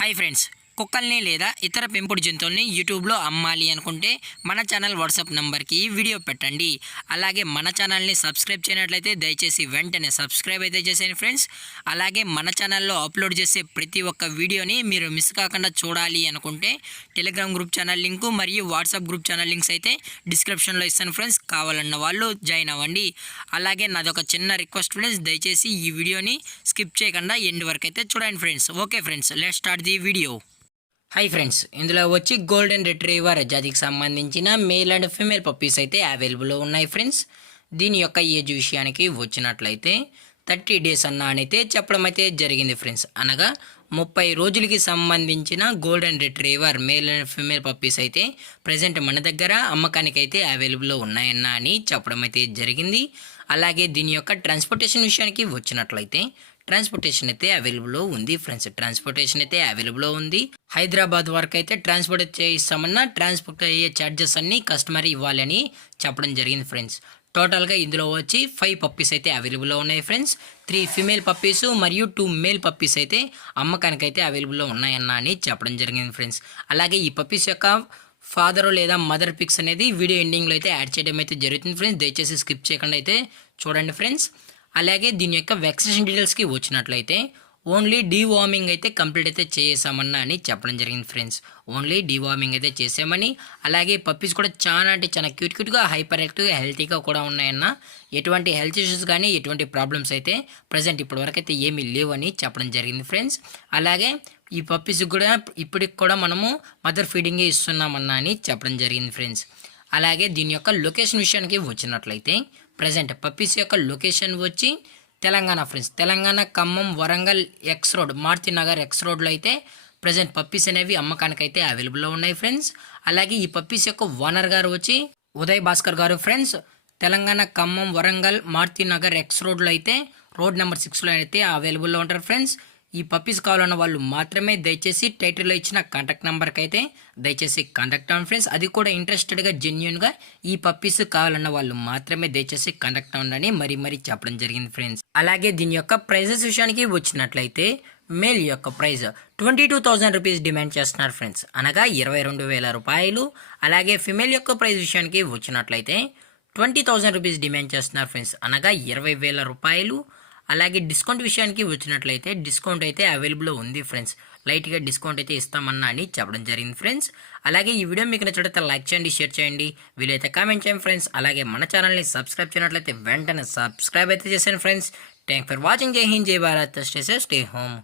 Hi friends, కుక్కల్ని లేదా ఇతర పెంపుడు జంతువుల్ని యూట్యూబ్లో అమ్మాలి అనుకుంటే మన ఛానల్ వాట్సాప్ నెంబర్కి వీడియో పెట్టండి. అలాగే మన ఛానల్ని సబ్స్క్రైబ్ చేయనట్లయితే దయచేసి వెంటనే సబ్స్క్రైబ్ అయితే చేసేయండి ఫ్రెండ్స్. అలాగే మన ఛానల్లో అప్లోడ్ చేసే ప్రతి ఒక్క వీడియోని మీరు మిస్ కాకుండా చూడాలి అనుకుంటే టెలిగ్రామ్ గ్రూప్ ఛానల్ లింకు మరియు వాట్సాప్ గ్రూప్ ఛానల్ లింక్స్ అయితే డిస్క్రిప్షన్లో ఇస్తాను ఫ్రెండ్స్. కావాలన్న వాళ్ళు జాయిన్ అవ్వండి. అలాగే నాదొక చిన్న రిక్వెస్ట్ ఫ్రెండ్స్, దయచేసి ఈ వీడియోని స్కిప్ చేయకుండా ఎండ్ వరకు అయితే చూడండి friends. Okay friends, let's start the video. Hi friends, ఇందులో వచ్చి గోల్డెన్ రిట్రీవర్ జాతికి సంబంధించిన మేల్ అండ్ ఫీమేల్ పప్పీస్ అయితే అవైలబుల్లో ఉన్నాయి ఫ్రెండ్స్. దీని యొక్క ఏజ్ విషయానికి వచ్చినట్లయితే 30 days అయితే చెప్పడం అయితే జరిగింది ఫ్రెండ్స్. అనగా 30 రోజులకి సంబంధించిన golden retriever male and female puppies అయితే ప్రజెంట్ మన దగ్గర అమ్మకానికి అయితే అవైలబుల్లో ఉన్నాయన్నా అని చెప్పడం అయితే జరిగింది. అలాగే దీని యొక్క ట్రాన్స్పోర్టేషన్ విషయానికి వచ్చినట్లయితే ట్రాన్స్పోర్టేషన్ అయితే అవైలబుల్లో ఉంది ఫ్రెండ్స్. ట్రాన్స్పోర్టేషన్ అయితే అవైలబుల్లో ఉంది. హైదరాబాద్ వరకు అయితే ట్రాన్స్పోర్ట్ చేయిస్తామన్నా ట్రాన్స్పోర్ట్ అయ్యే ఛార్జెస్ అన్నీ కస్టమర్ ఇవ్వాలని చెప్పడం జరిగింది ఫ్రెండ్స్. టోటల్గా ఇందులో వచ్చి 5 పప్పీస్ అయితే అవైలబుల్లో ఉన్నాయి ఫ్రెండ్స్. 3 ఫీమేల్ పప్పీస్ మరియు 2 మేల్ పప్పీస్ అయితే అమ్మకానికి అయితే అవైలబుల్లో ఉన్నాయన్నా అని చెప్పడం జరిగింది ఫ్రెండ్స్. అలాగే ఈ పప్పీస్ యొక్క ఫాదర్ లేదా మదర్ పిక్స్ అనేది వీడియో ఎండింగ్లో అయితే యాడ్ చేయడం అయితే జరుగుతుంది ఫ్రెండ్స్. దయచేసి స్కిప్ చేయకుండా అయితే చూడండి ఫ్రెండ్స్. అలాగే దీని యొక్క వ్యాక్సినేషన్ డీటెయిల్స్కి వచ్చినట్లయితే ఓన్లీ డీవార్మింగ్ అయితే కంప్లీట్ అయితే చేసామన్నా అని చెప్పడం జరిగింది ఫ్రెండ్స్. ఓన్లీ డీవార్మింగ్ అయితే చేసామని, అలాగే పప్పీస్ కూడా చాలా అంటే చాలా క్యూట్గా హైపర్ యాక్టివ్గా హెల్తీగా కూడా ఉన్నాయన్న. ఎటువంటి హెల్త్ ఇష్యూస్ కానీ ఎటువంటి ప్రాబ్లమ్స్ అయితే ప్రజెంట్ ఇప్పటివరకు అయితే ఏమీ లేవని చెప్పడం జరిగింది ఫ్రెండ్స్. అలాగే ఈ పప్పీస్కి కూడా ఇప్పటికి కూడా మనము మదర్ ఫీడింగే ఇస్తున్నామన్నా అని చెప్పడం జరిగింది ఫ్రెండ్స్. అలాగే దీని యొక్క లొకేషన్ విషయానికి వచ్చినట్లయితే ప్రజెంట్ పప్పీస్ యొక్క లొకేషన్ వచ్చి Telangana friends. Telangana Khammam Warangal X road Maruti Nagar X రోడ్లో అయితే ప్రజెంట్ పప్పీస్ అనేవి అమ్మకానికి అయితే అవైలబుల్లో ఉన్నాయి ఫ్రెండ్స్. అలాగే ఈ పప్పీస్ యొక్క ఓనర్ గారు వచ్చి ఉదయ్ భాస్కర్ గారు ఫ్రెండ్స్. తెలంగాణ ఖమ్మం వరంగల్ మారుతి నగర్ ఎక్స్ రోడ్లో అయితే రోడ్ నెంబర్ 6లో అయితే అవైలబుల్లో ఉంటారు ఫ్రెండ్స్. ఈ పప్పీస్ కావాలన్న వాళ్ళు మాత్రమే దయచేసి టైటిల్లో ఇచ్చిన కాంటాక్ట్ నెంబర్కి అయితే దయచేసి కాంటాక్ట్ అవ్వండి ఫ్రెండ్స్. అది కూడా ఇంట్రెస్టెడ్గా జెన్యున్గా ఈ పప్పీస్ కావాలన్న వాళ్ళు మాత్రమే దయచేసి కాంటాక్ట్ అవ్వండి మరీ చెప్పడం జరిగింది ఫ్రెండ్స్. అలాగే దీని యొక్క ప్రైజెస్ విషయానికి వచ్చినట్లయితే మేల్ యొక్క ప్రైజ్ 22,000 రూపీస్ డిమాండ్ చేస్తున్నారు ఫ్రెండ్స్, అనగా 22,000 రూపాయలు. అలాగే ఫిమేల్ యొక్క ప్రైజ్ విషయానికి వచ్చినట్లయితే 20,000 రూపీస్ డిమాండ్ చేస్తున్నారు ఫ్రెండ్స్, అనగా 20,000 రూపాయలు. అలాగే డిస్కౌంట్ విషయానికి వచ్చినట్లయితే డిస్కౌంట్ అయితే అవైలబుల్లో ఉంది ఫ్రెండ్స్. లైట్గా డిస్కౌంట్ అయితే ఇస్తామన్నా అని చెప్పడం జరిగింది ఫ్రెండ్స్. అలాగే ఈ వీడియో మీకు నచ్చినట్లయితే లైక్ చేయండి, షేర్ చేయండి, వీలైతే కామెంట్ చేయండి ఫ్రెండ్స్. అలాగే మన ఛానల్ని సబ్స్క్రైబ్ చేయనట్లయితే వెంటనే సబ్స్క్రైబ్ అయితే చేశాను ఫ్రెండ్స్. Thank for watching. జై హింద్, జై Bharat, stay safe, stay home.